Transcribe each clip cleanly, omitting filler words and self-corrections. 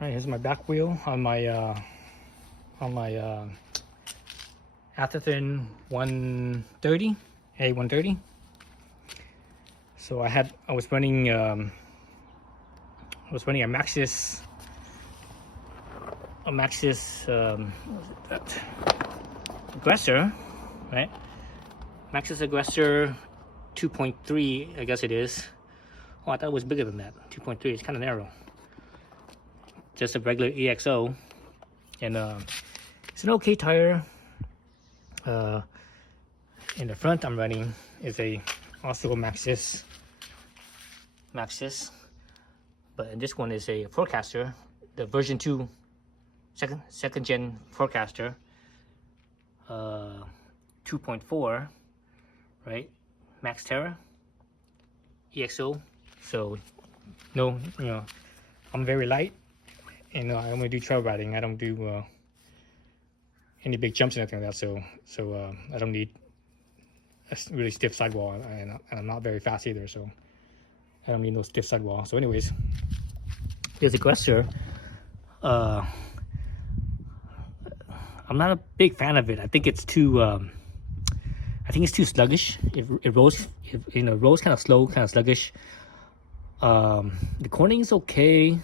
Alright, here's my back wheel on my Atherton 130, A130. So I was running a Maxxis Aggressor, right? Maxxis Aggressor 2.3, I guess it is. Oh, I thought it was bigger than that. 2.3, it's kind of narrow. Just a regular EXO, and it's an okay tire. In the front I'm running is also a Maxxis, but this one is a Forecaster, the version 2, second gen Forecaster, 2.4, right? Max Terra EXO. So no, I'm very light, and I only do trail riding. I don't do any big jumps or anything like that. So I don't need a really stiff sidewall, and I'm not very fast either. So I don't need no stiff sidewall. So anyways, this Aggressor, I'm not a big fan of it. I think it's too sluggish. It rolls kind of slow, kind of sluggish. The cornering is okay.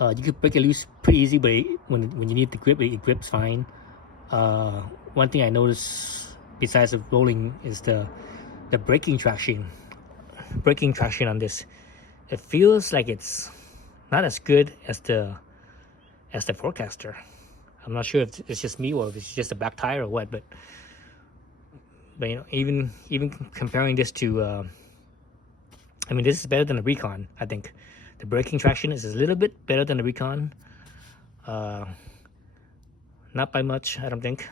You could break it loose pretty easy, but when you need the grip, it grips fine. One thing I noticed besides the rolling is the braking traction on this. It feels like it's not as good as the Forecaster. I'm not sure if it's just me or if it's just a back tire or what, but even comparing this to this is better than the Recon. I think the braking traction is a little bit better than the Recon, not by much, I don't think.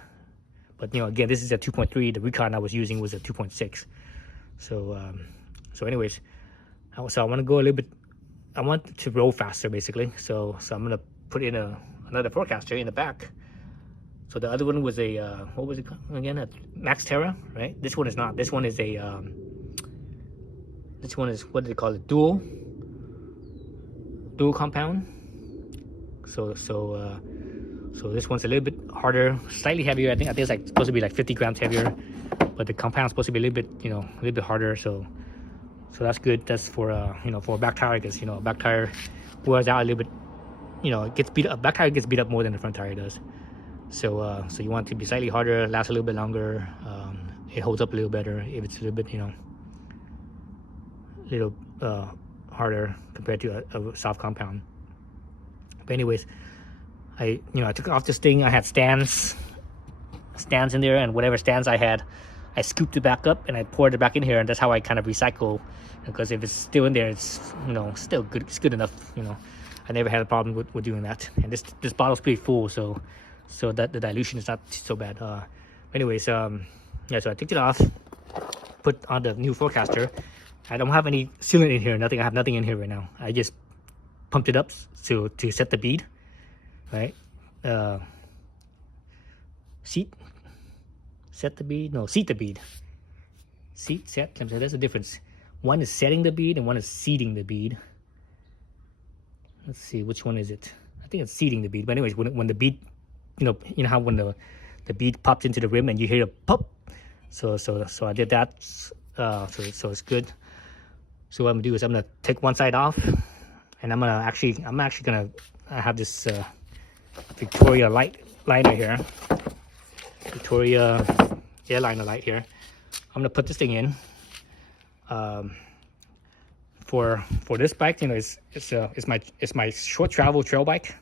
But again, this is a 2.3. The Recon I was using was a 2.6. So anyways, I want to go a little bit. I want to roll faster, basically. So I'm gonna put in another Forecaster in the back. So the other one was a what was it called again? A Max Terra, right? This one is not. This one is what do they call it? Dual compound. So this one's a little bit harder, slightly heavier. I think it's like supposed to be like 50 grams heavier, but the compound's supposed to be a little bit harder. So that's good. That's for for a back tire, because a back tire wears out a little bit. It gets beat up. Back tire gets beat up more than the front tire does. So you want it to be slightly harder, last a little bit longer. It holds up a little better if it's a little bit harder compared to a soft compound. But anyways, I took off this thing. I had stands in there, and whatever stands I had, I scooped it back up and I poured it back in here, and that's how I kind of recycle. Because if it's still in there, it's still good. It's good enough. I never had a problem with doing that. And this bottle's pretty full, so that the dilution is not so bad. Anyways, so I took it off, put on the new Forecaster. I don't have any sealant in here. I have nothing in here right now. I just pumped it up to set the bead, right? Seat the bead. Set. There's a difference. One is setting the bead and one is seating the bead. Let's see, which one is it? I think it's seating the bead. But anyways, when the bead, how when the bead pops into the rim and you hear a pop. So I did that. So it's good. So what I'm gonna do is I'm gonna take one side off, and I'm actually gonna have this Vittoria liner here, Vittoria AirLiner light here. I'm gonna put this thing in. For this bike, it's my short travel trail bike.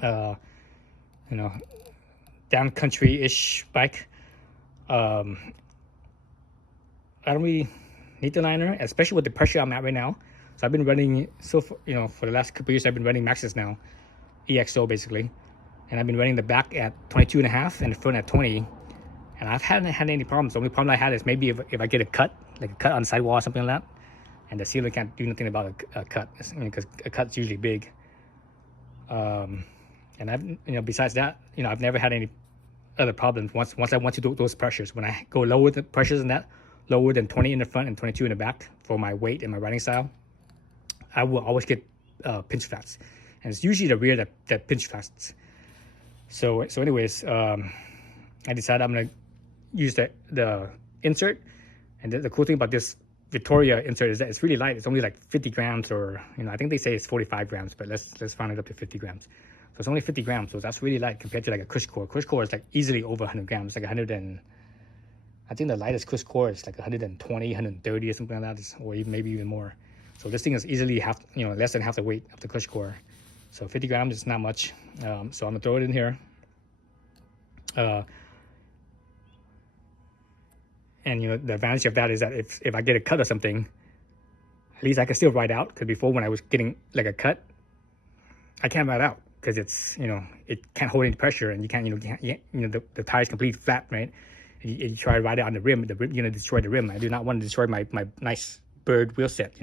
Down country-ish bike. I don't really need the liner, especially with the pressure I'm at right now. So I've been running for the last couple of years. I've been running Maxxis now, EXO basically, and I've been running the back at 22.5 and the front at 20, and I haven't had any problems. The only problem I had is maybe if I get a cut on the sidewall or something like that, and the sealer can't do nothing about a cut, because a cut's usually big. And I've besides that, I've never had any other problems once I want to do those pressures. When I go lower the pressures than that, lower than 20 in the front and 22 in the back for my weight and my riding style, I will always get pinch flats, and it's usually the rear that pinch flats. So anyways, I decided I'm gonna use the insert, and the cool thing about this Vittoria insert is that it's really light. It's only like 50 grams, or I think they say it's 45 grams, but let's round it up to 50 grams. So it's only 50 grams, so that's really light compared to like a cush core. Cush core is like easily over 100 grams, like 100 and I think the lightest cush core is like 120, 130 or something like that, or even maybe even more. So this thing is easily half, less than half the weight of the cush core. So 50 grams is not much. So I'm gonna throw it in here. And the advantage of that is that if I get a cut or something, at least I can still ride out. Because before, when I was getting like a cut, I can't ride out because it's it can't hold any pressure, and you can't the tire is completely flat, right? You try to ride it on the rim, you're gonna destroy the rim. I do not want to destroy my nice bird wheel set,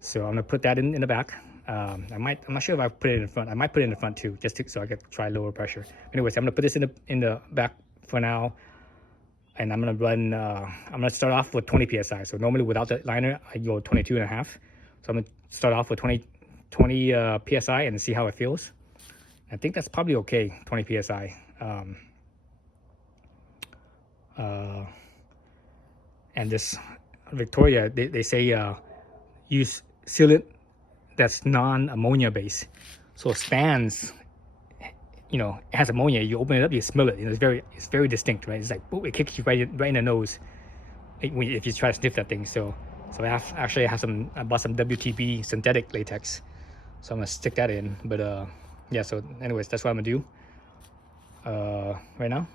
So I'm gonna put that in the back. I'm not sure if I put it in the front. I might put it in the front too, so I can try lower pressure. Anyways, I'm gonna put this in the back for now, and I'm gonna run. I'm gonna start off with 20 psi. So normally without the liner, I go 22.5. So I'm gonna start off with 20 psi and see how it feels. I think that's probably okay, 20 psi. And this Vittoria, they say use sealant that's non-ammonia based. So spans, has ammonia. You open it up, you smell it. It's very distinct, right? It's like, boom, it kicks you right in the nose if you try to sniff that thing. So I I bought some WTB synthetic latex. So I'm gonna stick that in. But yeah. So anyways, that's what I'm gonna do right now.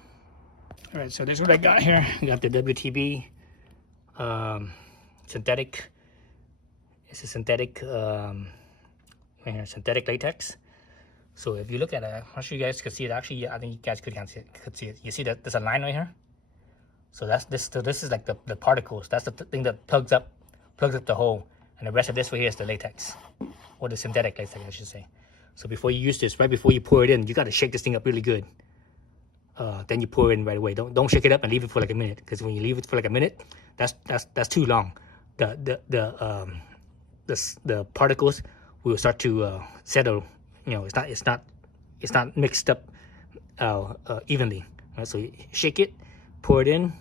All right. So this is what I got here. I got the WTB synthetic. It's a synthetic synthetic latex. So if you look at it, I'm sure you guys could see it. Actually, I think you guys could see it. You see that there's a line right here. So this is like the particles. That's the thing that plugs up the hole, and the rest of this right here is the latex, or the synthetic latex, I should say. So before you use this, right before you pour it in, you got to shake this thing up really good. Then you pour it in right away. Don't shake it up and leave it for like a minute, because when you leave it for like a minute, that's too long. The particles will start to settle. It's not mixed up evenly. Right? So you shake it, pour it in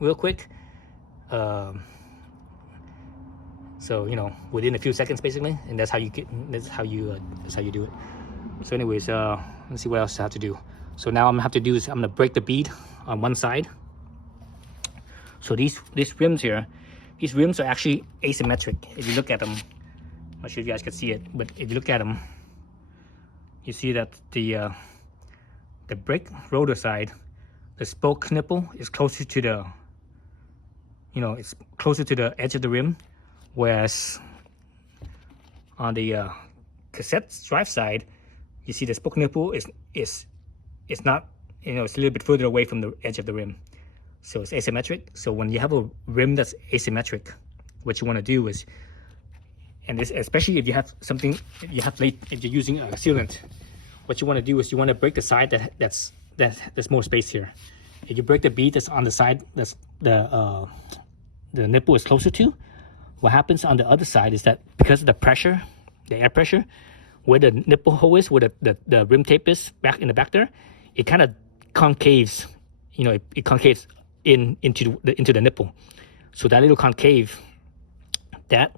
real quick. So within a few seconds, basically, and that's how you do it. So anyways, let's see what else I have to do. So now I'm gonna have to do is I'm gonna break the bead on one side. So these rims here, these rims are actually asymmetric. If you look at them, I'm not sure if you guys can see it, but if you look at them, you see that the brake rotor side, the spoke nipple is closer to the, it's closer to the edge of the rim, whereas on the cassette drive side, you see the spoke nipple is not, it's a little bit further away from the edge of the rim. So it's asymmetric. So when you have a rim that's asymmetric, what you want to do is, and this, especially if you have something, if you're using a sealant, what you want to do is you want to break the side there's more space here. If you break the bead that's on the side that's the nipple is closer to, what happens on the other side is that because of the pressure, the air pressure, where the nipple hole is, where the rim tape is back in the back there, it kind of concaves. It concaves into the nipple. So that little concave, that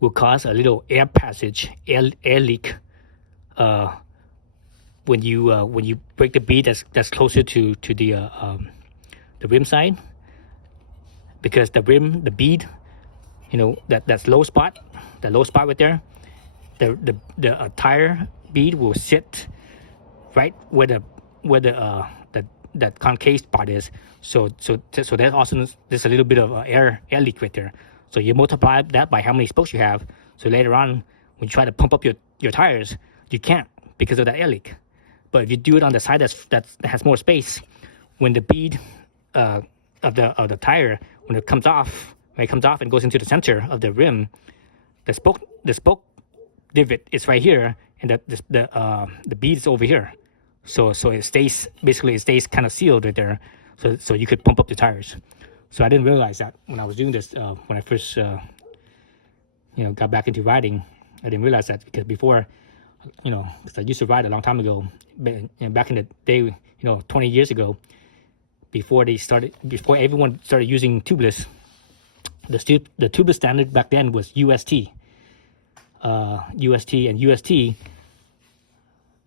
will cause a little air passage, air leak. When you break the bead that's closer to the rim side, because the bead, that's low spot, the low spot right there, the tire bead will sit right where that concave spot is. So there's also there's a little bit of air leak right there. So you multiply that by how many spokes you have. So later on, when you try to pump up your tires, you can't because of that air leak. But if you do it on the side that has more space, when the bead of the tire, when it comes off and goes into the center of the rim, the spoke divot is right here, and the bead is over here. So it stays kind of sealed right there. So you could pump up the tires. So I didn't realize that when I was doing this when I first got back into riding. I didn't realize that because before, because I used to ride a long time ago, back in the day, 20 years ago, before everyone started using tubeless, the tubeless standard back then was UST. UST,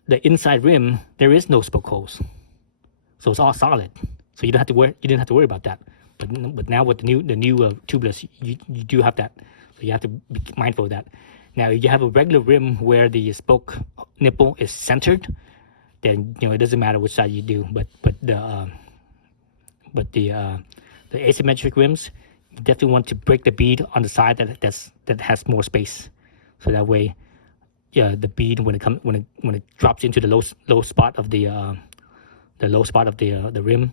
the inside rim, there is no spoke holes, so it's all solid. So you didn't have to worry about that. But now with the new tubeless, you do have that. So you have to be mindful of that. Now, if you have a regular rim where the spoke nipple is centered, then it doesn't matter which side you do. But the asymmetric rims, you definitely want to break the bead on the side that has more space, so that way, the bead when it drops into the low spot of the rim,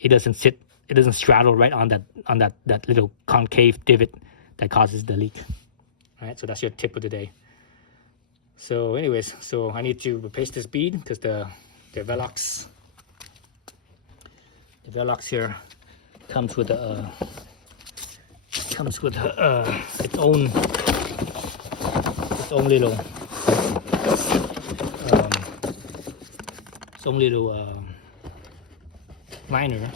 it doesn't straddle right on that little concave divot that causes the leak. All right, so that's your tip of the day. So anyways, I need to replace this bead because the Velox here comes with its own little liner.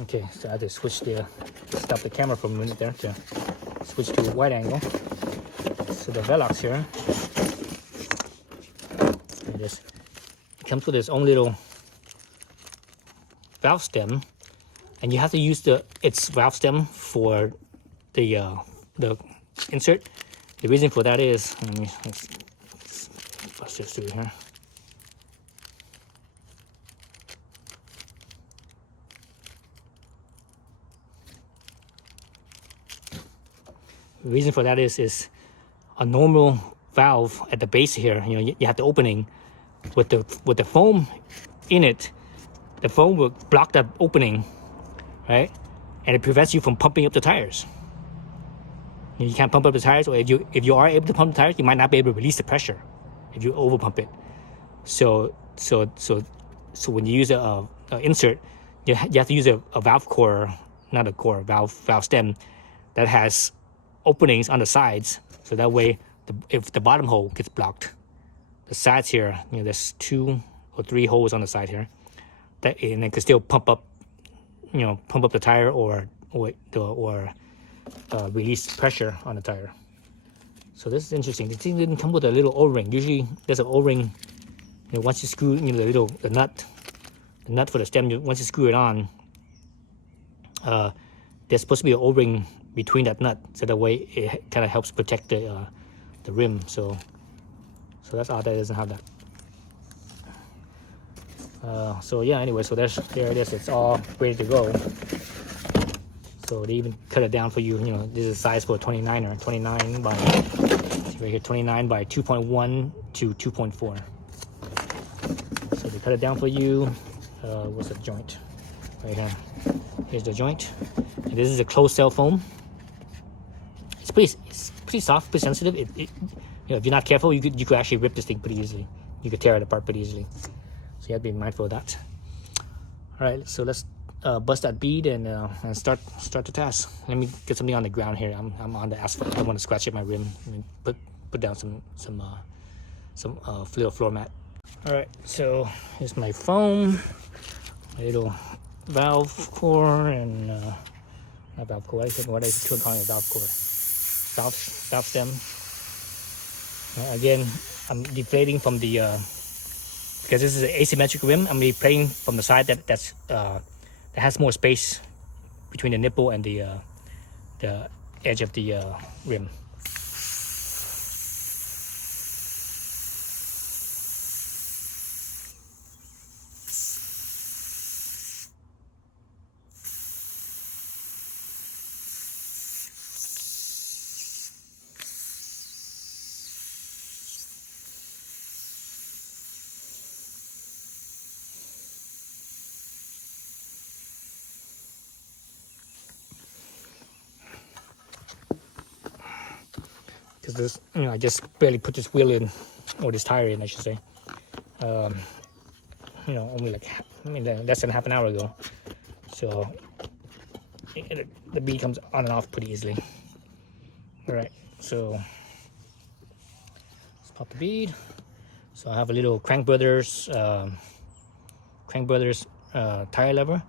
Okay, so I just stop the camera for a minute there to switch to a wide angle. So the Velox here, it comes with its own little valve stem, and you have to use its valve stem for the insert. The reason for that is, let's bust this through here. The reason for that is a normal valve at the base here. You have the opening with the foam in it. The foam will block that opening, right? And it prevents you from pumping up the tires. You can't pump up the tires, or if you are able to pump the tires, you might not be able to release the pressure if you over pump it. So when you use a insert, you have to use a valve core, not a core, valve stem that has openings on the sides, so that way if the bottom hole gets blocked, the sides here, there's 2 or 3 holes on the side here, and it can still pump up the tire or release pressure on the tire. So this is interesting. The thing didn't come with a little O-ring. Usually there's an O-ring. Once you screw the nut for the stem, once you screw it on, there's supposed to be an O-ring between that nut, so that way it kind of helps protect the rim. So that's odd that it doesn't have that. So yeah, anyway, so there it is. It's all ready to go. So they even cut it down for you. This is the size for a 29er, 29 by, see right here, 29 by 2.1 to 2.4. So they cut it down for you. What's the joint? Right here. Here's the joint. And this is a closed cell foam. It's pretty soft, pretty sensitive. If you're not careful, you could actually rip this thing pretty easily. You could tear it apart pretty easily. So you have to be mindful of that. All right, so let's bust that bead and start the task. Let me get something on the ground here. I'm on the asphalt. I don't want to scratch at my rim. Put down some floor mat. All right, so here's my foam, my little valve core, and not valve core. What is it calling a valve core? Valve stem. Again, I'm deflating from the because this is an asymmetric rim. I'm deflating from the side that has more space between the nipple and the edge of the rim. Because this, I just barely put this wheel in, or this tire in, I should say. you know, only like less than half an hour ago. So the bead comes on and off pretty easily. All right, so let's pop the bead. So I have a little Crank Brothers tire lever.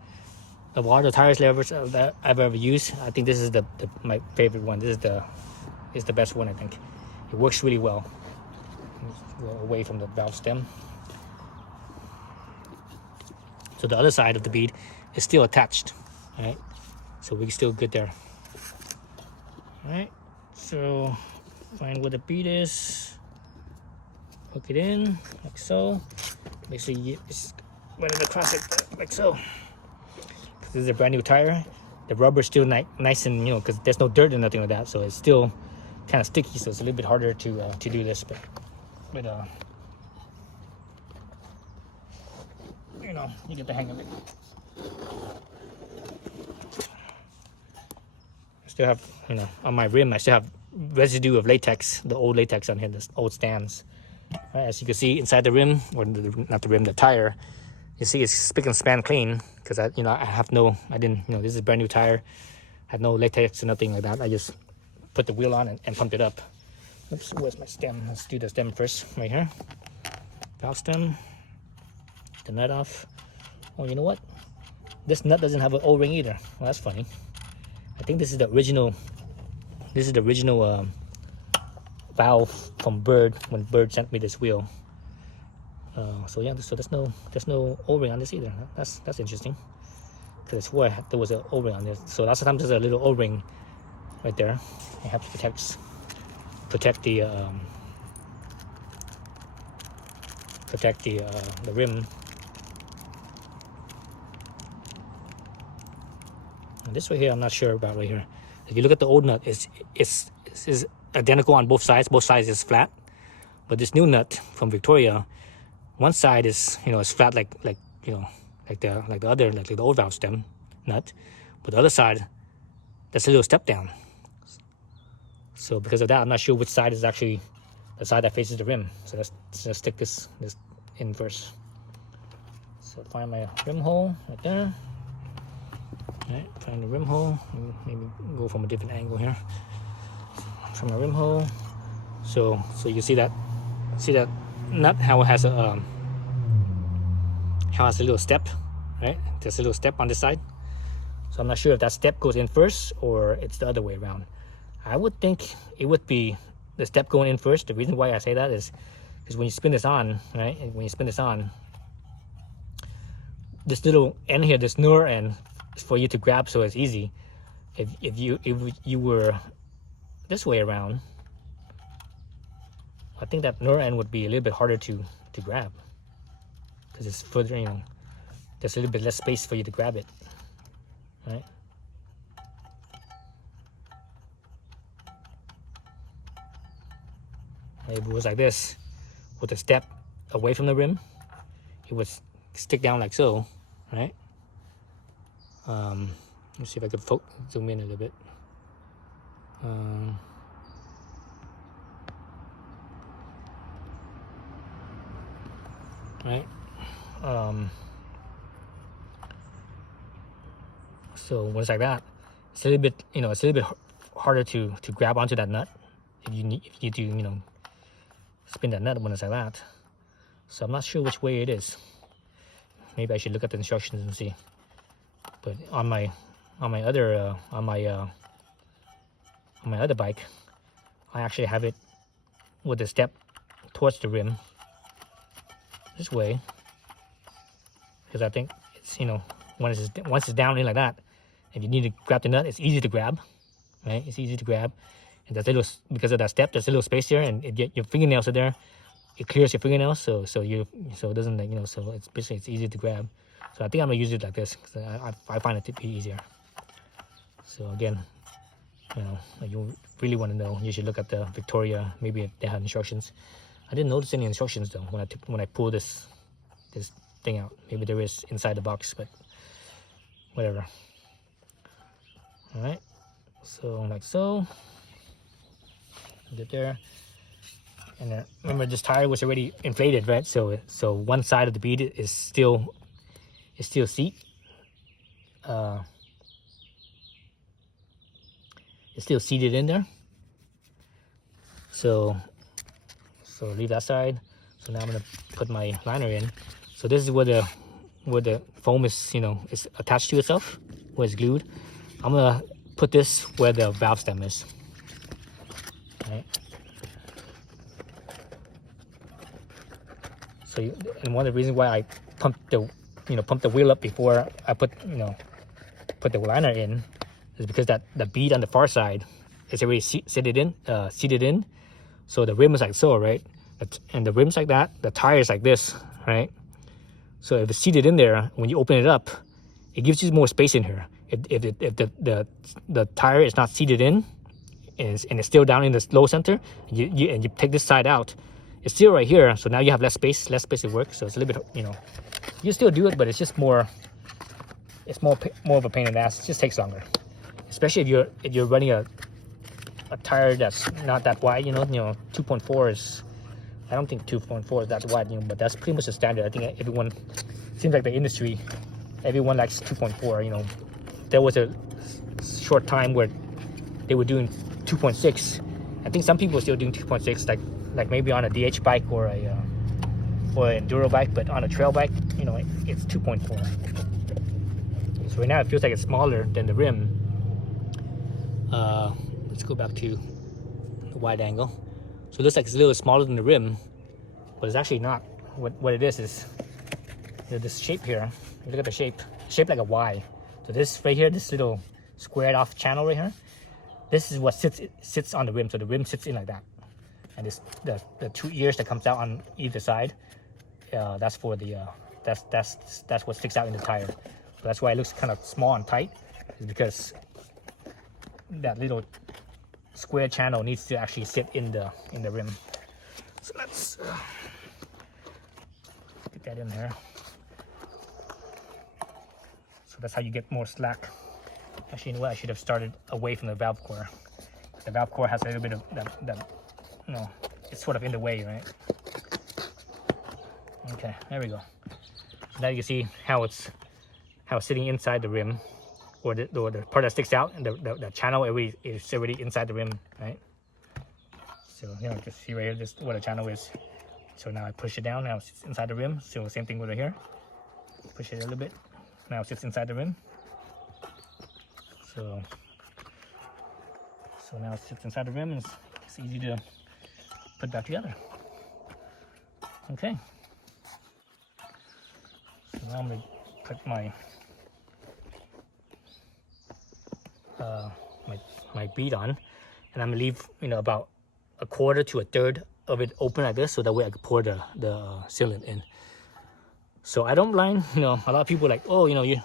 Of all the tires levers that I've ever used, I think this is my favorite one. This is the best one, I think. It works really well. Go away from the valve stem. So the other side of the bead is still attached, right? So we're still good there. All right, so find where the bead is, hook it in like so. Make sure you just run it across it like so. This is a brand new tire. The rubber's still nice and, you know, because there's no dirt or nothing like that, so it's still kind of sticky. So it's a little bit harder to do this, but you know, you get the hang of it. I still have, you know, on my rim, I still have residue of latex, the old latex on here, the old stands. Right, as you can see inside the rim, or not the rim, the tire, you see it's spick and span clean, because I didn't, you know, this is a brand new tire. I had no latex or nothing like that. I just put the wheel on and pumped it up. Oops, where's my stem? Let's do the stem first, right here. Valve stem. The nut off. Oh, you know what? This nut doesn't have an O-ring either. Well, that's funny. I think this is the original. This is the original valve from Bird, when Bird sent me this wheel. So yeah, so there's no O-ring on this either. That's interesting. Because I swore there was an O-ring on this. So lots of times there's a little O-ring right there. It helps protect the rim. And this right here, I'm not sure about right here. If you look at the old nut, it's identical on both sides. Both sides is flat. But this new nut from Vittoria, one side is, you know, it's flat like you know, like the old valve stem nut. But the other side, there's a little step down. So because of that, I'm not sure which side is actually the side that faces the rim. So let's stick this in first. So find my rim hole right there. All right, find the rim hole. Maybe go from a different angle here. From the rim hole. So you see that nut, how it has a little step, right? There's a little step on this side. So I'm not sure if that step goes in first or it's the other way around. I would think it would be the step going in first. The reason why I say that is because when you spin this on, right? And when you spin this on, this little end here, this Nur end, is for you to grab, so it's easy. If you were this way around, I think that Nur end would be a little bit harder to grab, because it's further, you know, there's a little bit less space for you to grab it, right? If it was like this, with a step away from the rim, it would stick down like so, right? Let's see if I could zoom in a little bit. Right. So when it's like that, it's a little bit, you know, it's a little bit harder to grab onto that nut if you need to, you know, spin that nut when it's like that. So I'm not sure which way it is. Maybe I should look at the instructions and see. But on my other bike, I actually have it with the step towards the rim this way, because I think it's, you know, once it's down in like that, if you need to grab the nut, it's easy to grab, right? It's easy to grab, and there's a little, because of that step, there's a little space there, and your fingernails are there. It clears your fingernails, so it doesn't, like, you know, so it's basically it's easy to grab. So I think I'm gonna use it like this, because I find it to be easier. So again, you know, if you really want to know, you should look at the Vittoria. Maybe they have instructions. I didn't notice any instructions though when I pull this thing out. Maybe there is inside the box, but whatever. All right, so like so. Get there. And remember, this tire was already inflated, right? So one side of the bead is still seat. It's still seated in there. So leave that side. So now I'm gonna put my liner in. So this is where the foam is, is attached to itself, where it's glued. I'm gonna put this where the valve stem is. Right. So and one of the reasons why I pumped the wheel up before I put the liner in is because that the bead on the far side is already seated in. So the rim is like so, right? And the rim's like that. The tire is like this, right? So if it's seated in there, when you open it up, it gives you more space in here. If the tire is not seated in, and it's still down in the low center, and you take this side out, it's still right here. So now you have less space to work. So it's a little bit, you still do it, but it's just more. It's more of a pain in the ass. It just takes longer, especially if you're running a tire that's not that wide. 2.4 is. I don't think 2.4 is that wide, but that's pretty much the standard. I think everyone, seems like the industry, everyone likes 2.4. There was a short time where they were doing 2.6. I think some people are still doing 2.6, like maybe on a DH bike or an enduro bike, but on a trail bike, it's 2.4. So right now it feels like it's smaller than the rim. Let's go back to the wide angle. So it looks like it's a little smaller than the rim, but it's actually not. What it is this shape here. You look at the shape like a Y. So this right here, this little squared off channel right here, this is what sits on the rim. So the rim sits in like that, and this the two ears that comes out on either side, that's for the that's what sticks out in the tire. So that's why it looks kind of small and tight, is because that little square channel needs to actually sit in the rim. So let's get that in there. So that's how you get more slack. Actually, you know what? I should have started away from the valve core. The valve core has a little bit of that it's sort of in the way, right? Okay, there we go. So now you can see how it's sitting inside the rim. Or the part that sticks out, and the channel is already inside the rim, right? So just see right here, this where the channel is. So now I push it down. Now it sits inside the rim. So same thing with right here. Push it a little bit. Now it sits inside the rim. So now it sits inside the rim, and it's easy to put back together. Okay. So now I'm gonna put my my bead on, and I'm gonna leave about a quarter to a third of it open like this, so that way I can pour the sealant in. So I don't mind, a lot of people are like, oh, you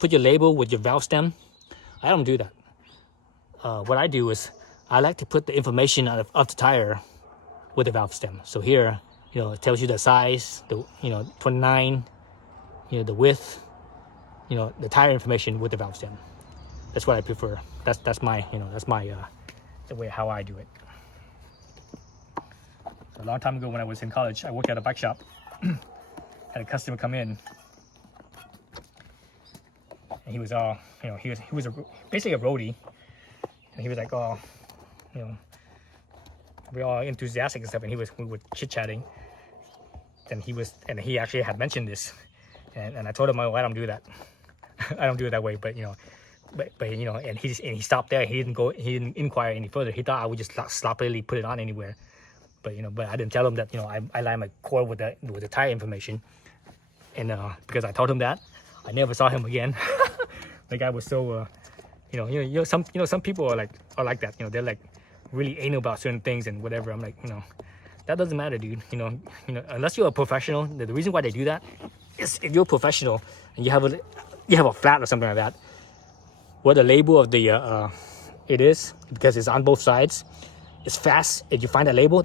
put your label with your valve stem. I don't do that. What I do is I like to put the information of the tire with the valve stem. So here, it tells you the size, the 29, the width, the tire information with the valve stem. That's what I prefer. That's my the way how I do it. So a long time ago when I was in college, I worked at a bike shop. Had a customer come in, and he was basically a roadie, and he was like, oh, we're all enthusiastic and stuff, and we were chit chatting, and he actually had mentioned this, and I told him, oh, I don't do that. I don't do it that way, but and he stopped there. He didn't inquire any further. He thought I would just sloppily put it on anywhere, but I didn't tell him that I line my core with the tire information, and because I told him that, I never saw him again. The guy was so some people are like that. They're like really anal about certain things and whatever. I'm like, that doesn't matter, dude. Unless you're a professional. The reason why they do that is if you're a professional and you have a flat or something like that, where the label of the it is, because it's on both sides, it's fast. If you find a label,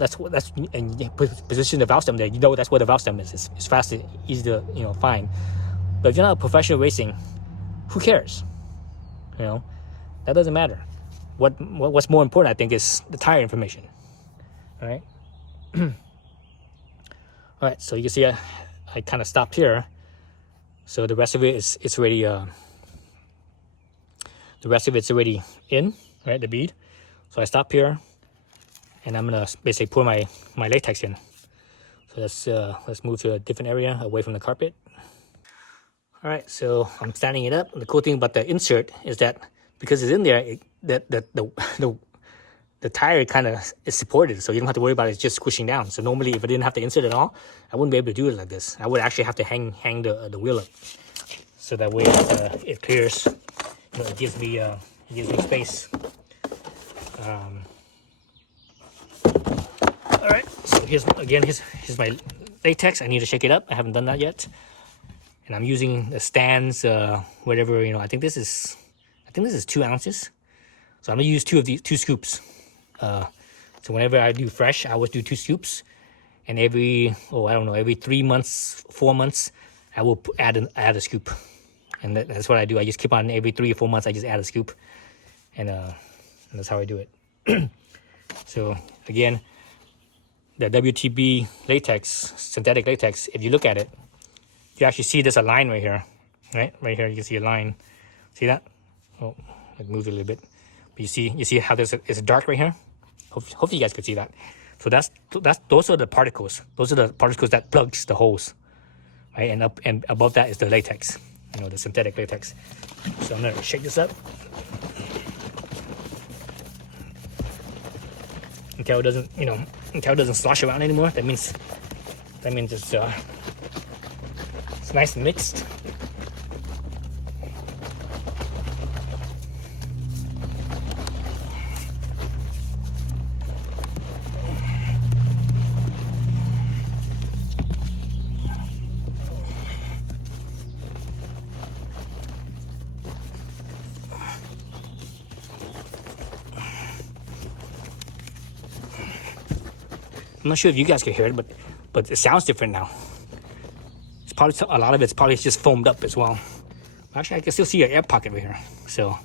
and you position the valve stem there, that's where the valve stem is. It's fast and easy to find. But if you're not a professional racing, who cares? That doesn't matter. What's more important, I think, is the tire information. All right. All right, so you can see I kind of stopped here. So the rest of it is it's already the rest of it's already in, right? The bead. So I stop here, and I'm gonna basically pour my latex in. So let's move to a different area away from the carpet. All right, so I'm standing it up. And the cool thing about the insert is that because it's in there, the tire kind of is supported, so you don't have to worry about it just squishing down. So normally, if I didn't have to insert at all, I wouldn't be able to do it like this. I would actually have to hang the wheel up, so that way it clears. You know, it gives me space. All right, so here's my latex. I need to shake it up. I haven't done that yet, and I'm using the stands, whatever, you know. I think this is 2 ounces. So I'm gonna use 2 scoops. So whenever I do fresh, I always do 2 scoops, and every 3 months, 4 months, I will add a scoop, and that's what I do. I just keep on every 3 or 4 months. I just add a scoop, and that's how I do it. So again, the WTB latex, synthetic latex. If you look at it, you actually see there's a line right here, right? Right here, you can see a line. See that? Oh, it moved a little bit. But you see how it's dark right here. Hopefully you guys could see that. So those are the particles. Those are the particles that plugs the holes, right? And above that is the latex, you know, the synthetic latex. So I'm gonna shake this up until it doesn't slosh around anymore. That means it's nice and mixed. I'm not sure if you guys can hear it, but it sounds different now. It's probably a lot of it's probably just foamed up as well. Actually, I can still see an air pocket right here. So all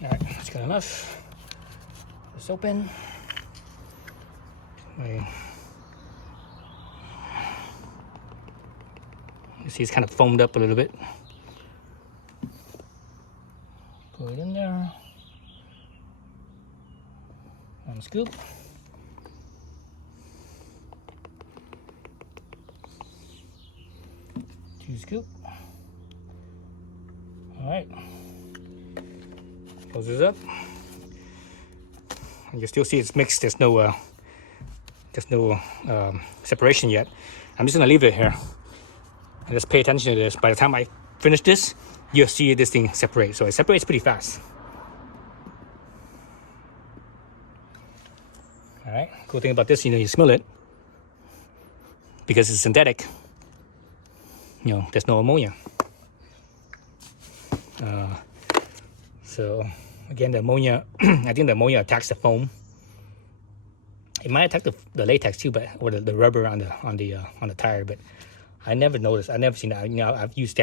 right, that's good enough. It's open. You see it's kind of foamed up a little bit. Put it in there. 1 scoop. Two scoop. All right. Close this up. And you still see it's mixed. There's no separation yet. I'm just gonna leave it here. And just pay attention to this. By the time I finish this, you'll see this thing separate. So it separates pretty fast. All right. Cool thing about this, you smell it because it's synthetic. There's no ammonia. So again, the ammonia, I think the ammonia attacks the foam. It might attack the latex too, or the rubber on the tire, but I never noticed. I've never seen that. I've used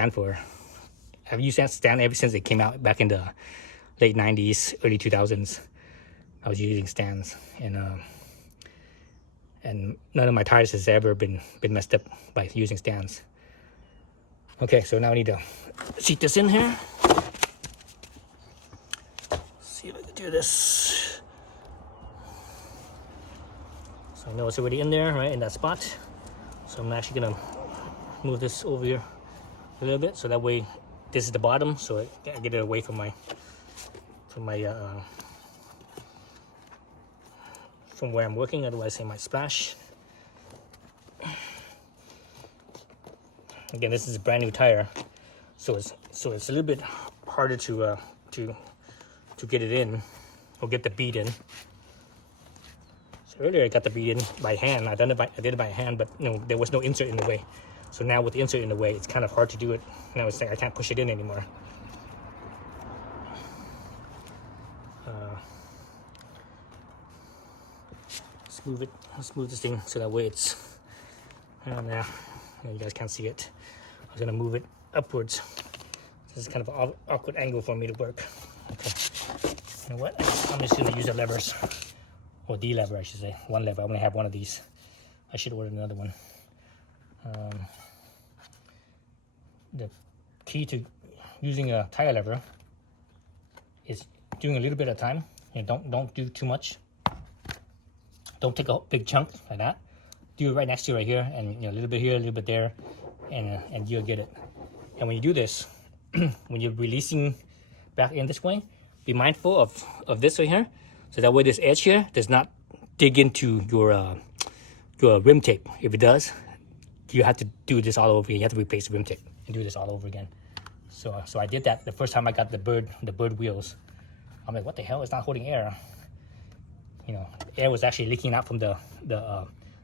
stand ever since it came out back in the late 90s, early 2000s. I was using stands, and none of my tires has ever been messed up by using stands. Okay, so now I need to seat this in here. See if I can do this. So I know it's already in there, right, in that spot. So I'm actually gonna move this over here a little bit, so that way this is the bottom, so I get it away from where I'm working. Otherwise, it might splash. Again, this is a brand new tire, so it's a little bit harder to get it in or get the bead in. So earlier I got the bead in by hand. I did it by hand, but there was no insert in the way. So now with the insert in the way, it's kind of hard to do it. Now it's like I can't push it in anymore. Smooth this thing so that way it's. Now you guys can't see it. was gonna move it upwards. This is kind of an awkward angle for me to work. Okay, you know what? I'm just gonna use the levers, or the lever I should say. One lever, I only have one of these. I should order another one. The key to using a tire lever is doing a little bit at a time. You know, don't do too much. Don't take a big chunk like that. Do it right next to you right here, and you know, a little bit here, a little bit there, and you'll get it. And when you do this, when you're releasing back in this way, be mindful of this right here, so that way this edge here does not dig into your rim tape. If it does, you have to do this all over again. You have to replace the rim tape and do this all over again. So I did that the first time I got the bird wheels. I'm like, what the hell? It's not holding air. You know, air was actually leaking out from the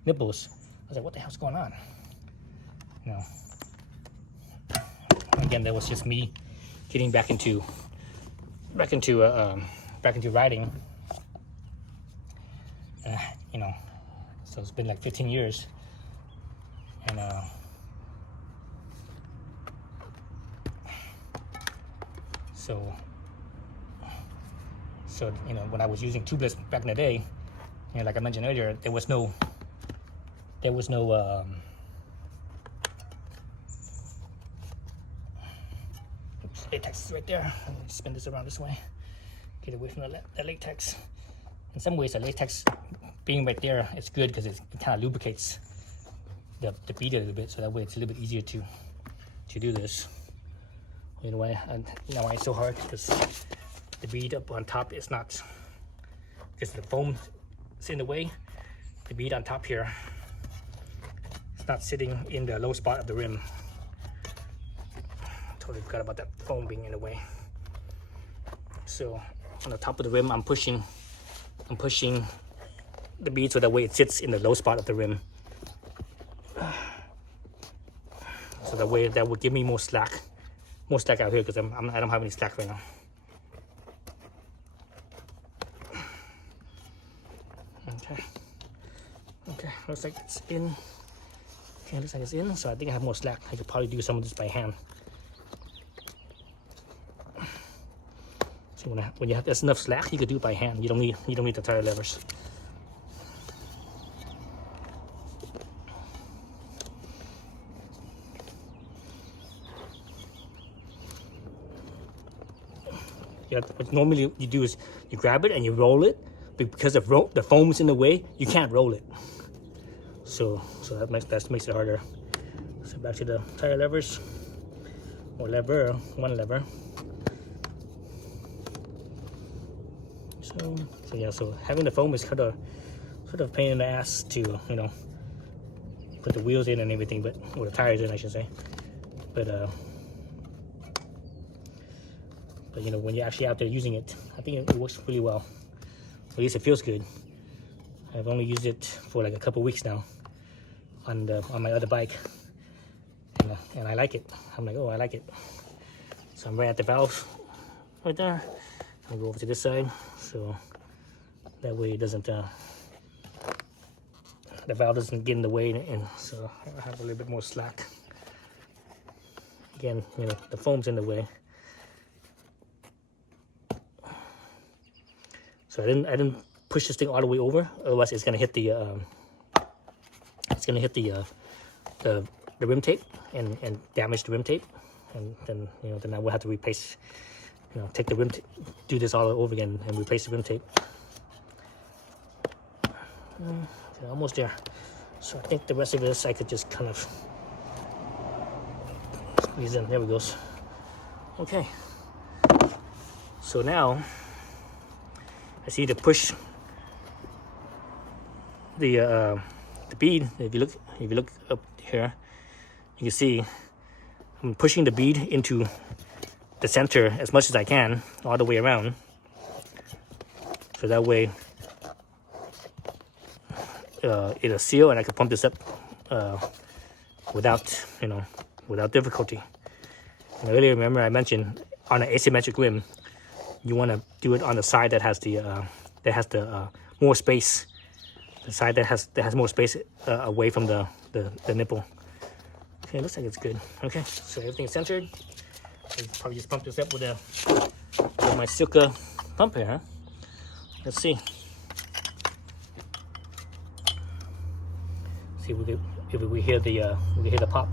nipples. I was like, what the hell's going on? You know. Again, that was just me getting back into riding. You know, so it's been like 15 years, and so you know, when I was using Tubeless back in the day, you know, like I mentioned earlier, there was no latex is right there. Let me spin this around this way, get away from the latex. In some ways, the latex being right there, it's good because it kind of lubricates the bead a little bit, so that way it's a little bit easier to do this. You know why? You know why it's so hard? Because the bead up on top is not, because the foam is in the way. The bead on top here, it's not sitting in the low spot of the rim. Totally forgot about that foam being in the way. So on the top of the rim, I'm pushing the bead so that way it sits in the low spot of the rim. So that way that would give me more slack out here, because I don't have any slack right now. Okay, looks like it's in. Okay, looks like it's in. So I think I have more slack. I could probably do some of this by hand. So when you have there's enough slack, you could do it by hand. You don't need the tire levers. Yeah, what normally you do is you grab it and you roll it, but because the foam is in the way, you can't roll it. So that makes it harder. So back to the tire levers, or lever, one lever. So yeah, so having the foam is sort of a pain in the ass to, you know, put the wheels in and everything, but, or the tires in, I should say. But you know, when you're actually out there using it, I think it works really well. At least it feels good. I've only used it for like a couple weeks now on my other bike, and I like it. I'm like, oh, I like it. So I'm right at the valve right there. I'll go over to this side, so that way it doesn't the valve doesn't get in the way, and so I have a little bit more slack. Again, you know, the foam's in the way. So I didn't push this thing all the way over, otherwise it's gonna hit the rim tape and damage the rim tape, and then, you know, then I will have to replace, you know, take the rim tape, do this all over again and replace the rim tape. Okay, almost there. So I think the rest of this I could just kind of squeeze in. There we go. Okay. So now I see to push the bead. If you look up here, you can see I'm pushing the bead into the center as much as I can, all the way around. So that way it'll seal, and I can pump this up without difficulty. And earlier, remember I mentioned on an asymmetric rim, you want to do it on the side that has the more space, the side that has more space away from the nipple. Okay, it looks like it's good. Okay, so everything's centered. I'll probably just pump this up with my Silka pump here. Huh? Let's see. See if we hear the pop.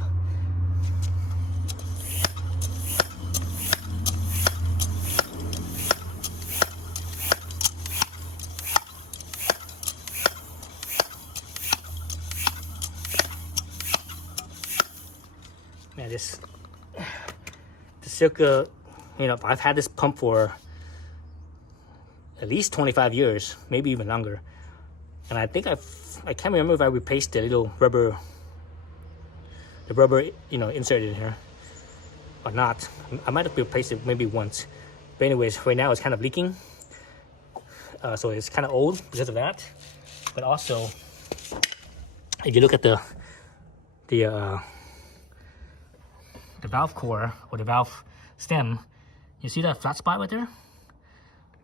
Man, the Silka, I've had this pump for at least 25 years, maybe even longer. And I think I can't remember if I replaced the little rubber, inserted in here or not. I might have replaced it maybe once. But anyways, right now it's kind of leaking. So it's kind of old because of that. But also, if you look at the valve core or the valve stem, you see that flat spot right there?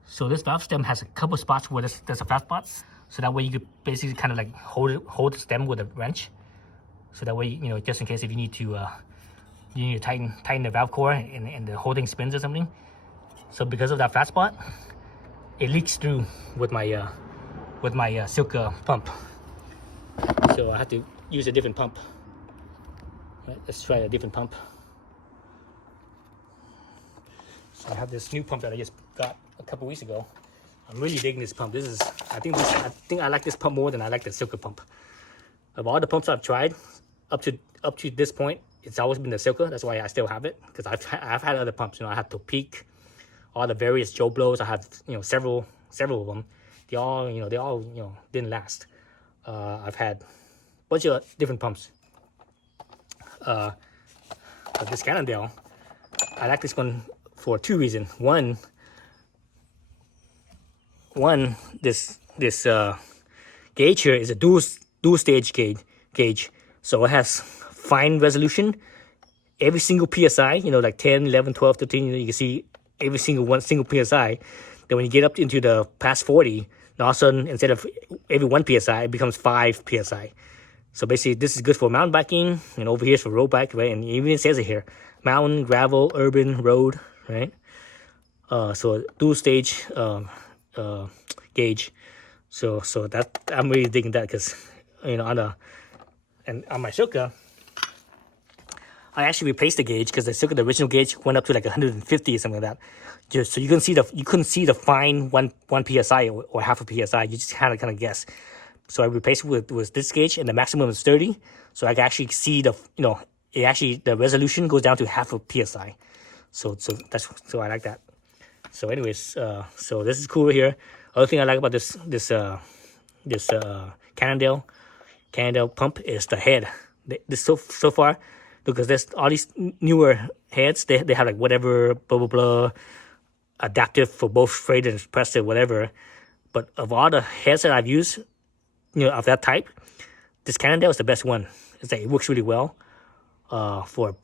So this valve stem has a couple spots where there's a flat spot. So that way you could basically kind of like hold the stem with a wrench. So that way, just in case if you need to tighten the valve core and the whole thing spins or something. So because of that flat spot, it leaks through with my Silka pump. So I have to use a different pump. Right, let's try a different pump. So I have this new pump that I just got a couple weeks ago. I'm really digging this pump. I think I like this pump more than I like the Silka pump. Of all the pumps I've tried, up to this point, it's always been the Silka. That's why I still have it, because I've had other pumps. I had Topek, all the various Joe Blows. I have several of them. They all didn't last. I've had a bunch of different pumps. But this Cannondale, I like this one for two reasons. One, this gauge here is a dual stage gauge, so it has fine resolution. Every single psi, like 10, 11, 12, 13, you can see every single psi. Then when you get up into the past 40, all of a sudden, instead of every 1 psi, it becomes 5 psi. So basically, this is good for mountain biking, and over here is for road bike, right? And even it says it here: mountain, gravel, urban, road, right? So dual stage gauge. So that I'm really digging that, because on my Silka, I actually replaced the gauge because the original gauge went up to like 150 or something like that. Just so you couldn't see the fine one psi or half a psi. You just kind of guess. So I replaced it with this gauge, and the maximum is 30. So I can actually see the resolution goes down to half a psi. So I like that. So anyways, so this is cool here. Other thing I like about this Cannondale pump is the head. This so far, because there's all these newer heads, they have like whatever blah blah blah adaptive for both freight and pressed whatever. But of all the heads that I've used, of that type, this Cannondale is the best one. It's like it works really well for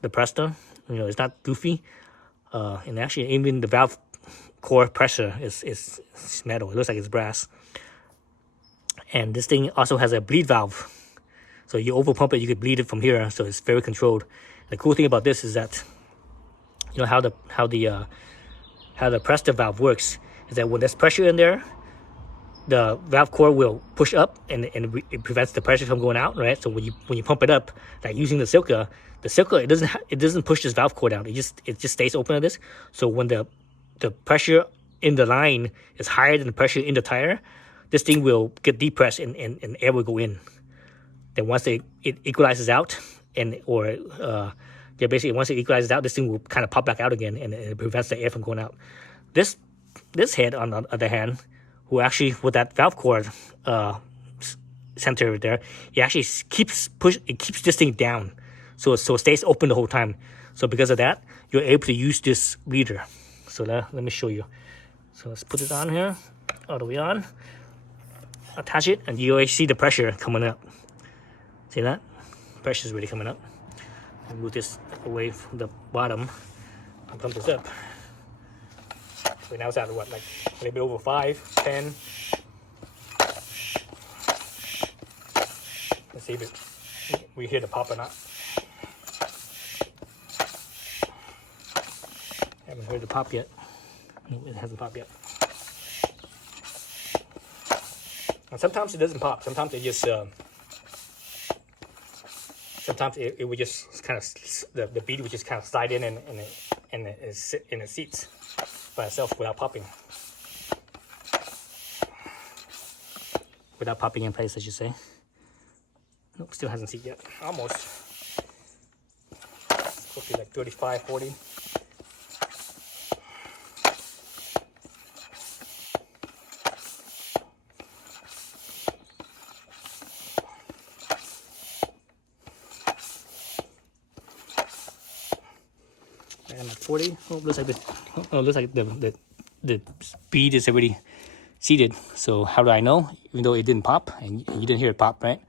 the Presta. It's not goofy. And actually, even the valve core pressure is metal. It looks like it's brass. And this thing also has a bleed valve. So you overpump it, you could bleed it from here. So it's very controlled. The cool thing about this is that, how the Presta valve works is that when there's pressure in there, the valve core will push up, and it prevents the pressure from going out, right? So when you pump it up, like using the Silka it doesn't push this valve core down. It just stays open like this. So when the pressure in the line is higher than the pressure in the tire, this thing will get depressed and air will go in. Then once it equalizes out, basically once it equalizes out, this thing will kind of pop back out again, and it prevents the air from going out. This head, on the other hand, who actually with that valve core center there, it actually keeps this thing down, so it stays open the whole time. So because of that, you're able to use this leader. So let me show you. So let's put it on here, all the way on, attach it, and you always see the pressure coming up. See that? Pressure is really coming up. Move this away from the bottom and pump this up. So now it's at what, like maybe over 5, 10. Let's see if we hear the pop or not. heard the pop yet. No, it hasn't popped yet. And sometimes it doesn't pop. Sometimes it just sometimes it would just kind of the bead would just kind of slide in and it sit in its seats by itself without popping. Without popping in place, I should say. Nope, still hasn't seated yet. Almost. Hopefully like 35, 40. I'm at 40. Oh, looks like the bead is already seated. So how do I know? Even though it didn't pop, and you didn't hear it pop, right?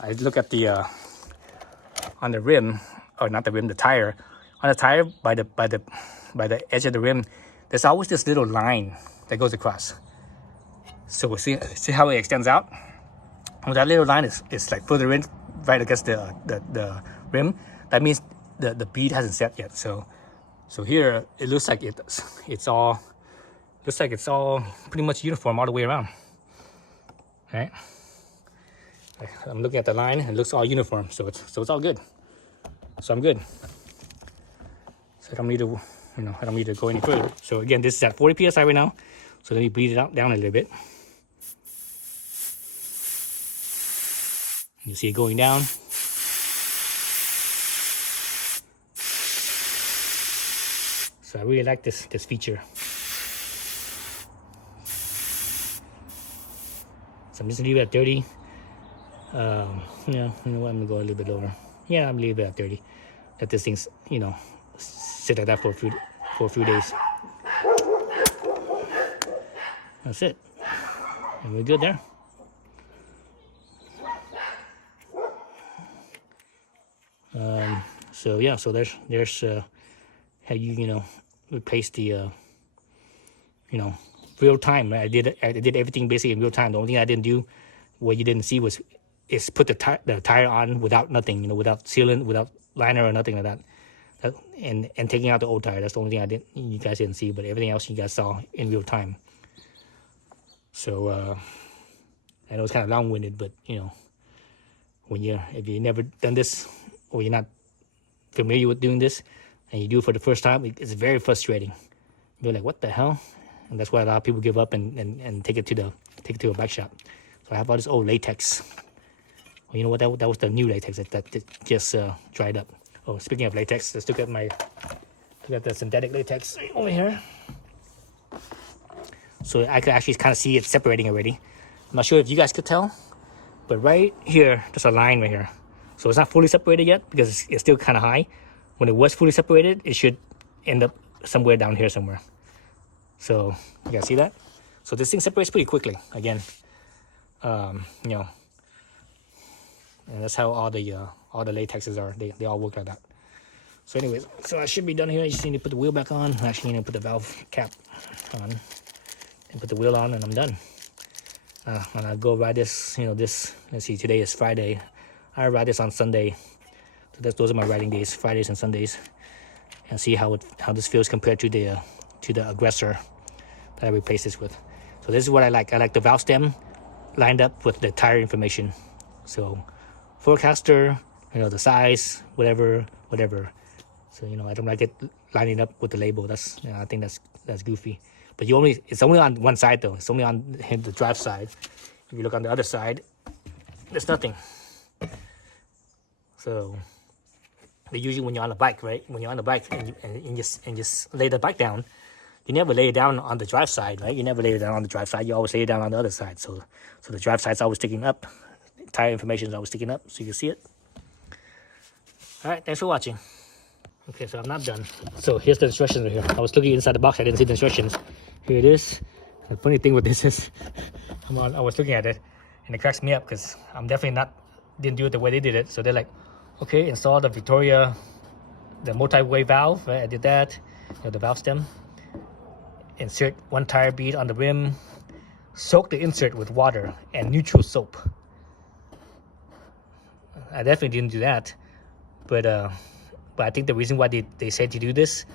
I look at the on the rim, or not the rim, the tire. On the tire, by the edge of the rim, there's always this little line that goes across. So we'll see how it extends out. When that little line is like further in, right against the rim, that means the bead hasn't set yet. So here it looks like it's all pretty much uniform all the way around. Right? I'm looking at the line, it looks all uniform, so it's all good. So I'm good. So I don't need to go any further. So again, this is at 40 psi right now. So let me bleed it down a little bit. You see it going down. So I really like this feature. So I'm just gonna leave it at 30. Yeah, you know what, I'm gonna go a little bit lower. Yeah, I'm gonna leave it at 30. Let this thing, sit like that for a few days. That's it. And we're good there. So yeah, so there's how you replace the real time. Right? I did everything basically in real time. The only thing I didn't do, what you didn't see, is put the tire on without nothing, without sealant, without liner or nothing like that, and taking out the old tire. That's the only thing you guys didn't see, but everything else you guys saw in real time. So I know it's kind of long-winded, but if you've never done this, or you're not familiar with doing this, and you do it for the first time, it's very frustrating. You're like, what the hell? And that's why a lot of people give up and take it to a bike shop. So I have all this old latex. Well, you know what? That was the new latex that just dried up. Oh, speaking of latex, let's look at the synthetic latex over here. So I could actually kind of see it separating already. I'm not sure if you guys could tell, but right here, there's a line right here. So it's not fully separated yet because it's still kind of high. When it was fully separated, it should end up somewhere down here somewhere. So you guys see that? So this thing separates pretty quickly. Again, and that's how all the latexes are. They all work like that. So anyways, so I should be done here. I just need to put the wheel back on. Actually, need to put the valve cap on and put the wheel on, and I'm done. And I'll go ride this. Let's see. Today is Friday. I ride this on Sunday. So those are my riding days, Fridays and Sundays, and see how this feels compared to the aggressor that I replaced this with. So this is what I like. I like the valve stem lined up with the tire information. So forecaster, the size, whatever. So I don't like it lining up with the label. I think that's goofy. But it's only on one side though. It's only on the drive side. If you look on the other side, there's nothing. So usually when you're on a bike, right? When you're on the bike and just lay the bike down, you never lay it down on the drive side, right? You never lay it down on the drive side. You always lay it down on the other side. So the drive side's always sticking up. Tire information is always sticking up, so you can see it. All right, thanks for watching. Okay, so I'm not done. So here's the instructions right here. I was looking inside the box. I didn't see the instructions. Here it is. The funny thing with this is, I was looking at it, and it cracks me up because I'm definitely didn't do it the way they did it. So they're like, okay, install the Vittoria, the multi-way valve. Right? I did that. The valve stem. Insert one tire bead on the rim. Soak the insert with water and neutral soap. I definitely didn't do that, but I think the reason why they said to do this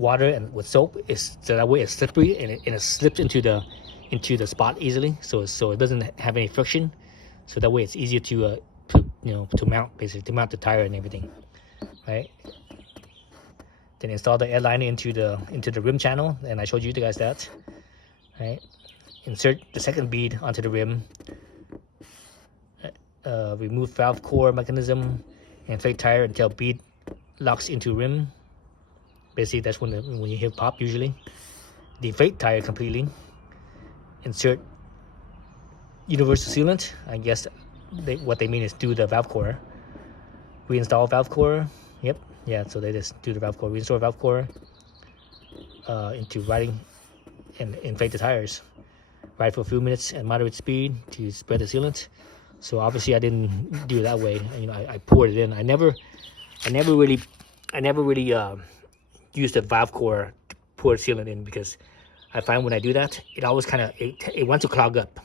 water and with soap, is so that way it's slippery and it slips into the spot easily, so it doesn't have any friction, so that way it's easier to to mount, basically to mount the tire and everything, right? Then install the AirLiner into the rim channel, and I showed you guys that, right? Insert the second bead onto the rim, remove valve core mechanism, inflate tire until bead locks into rim. Basically, that's when you hear pop usually. Deflate tire completely. Insert universal sealant. I guess what they mean is do the valve core. Reinstall valve core. Yep, yeah. So they just do the valve core. Reinstall valve core into riding and inflate the tires. Ride for a few minutes at moderate speed to spread the sealant. So obviously I didn't do it that way. I poured it in. I never really use the valve core to pour sealant in, because I find when I do that, it always kind of it wants to clog up,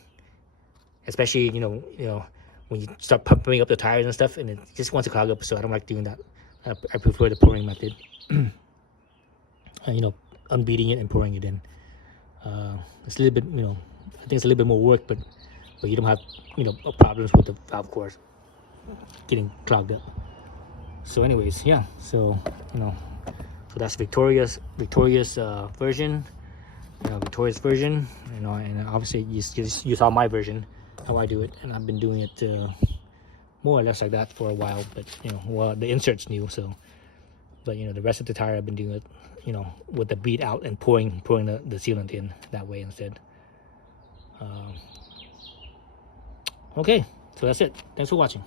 especially when you start pumping up the tires and stuff, and it just wants to clog up. So I don't like doing that. I prefer the pouring method. Unbeading it and pouring it in. It's a little bit, I think it's a little bit more work, but you don't have problems with the valve cores getting clogged up. So anyways, yeah, so so that's Victoria's version, Victoria's version, and obviously you saw my version, how I do it, and I've been doing it more or less like that for a while. But well, the insert's new, so, but the rest of the tire I've been doing it with the bead out and pouring the sealant in that way instead. Okay, so that's it. Thanks for watching.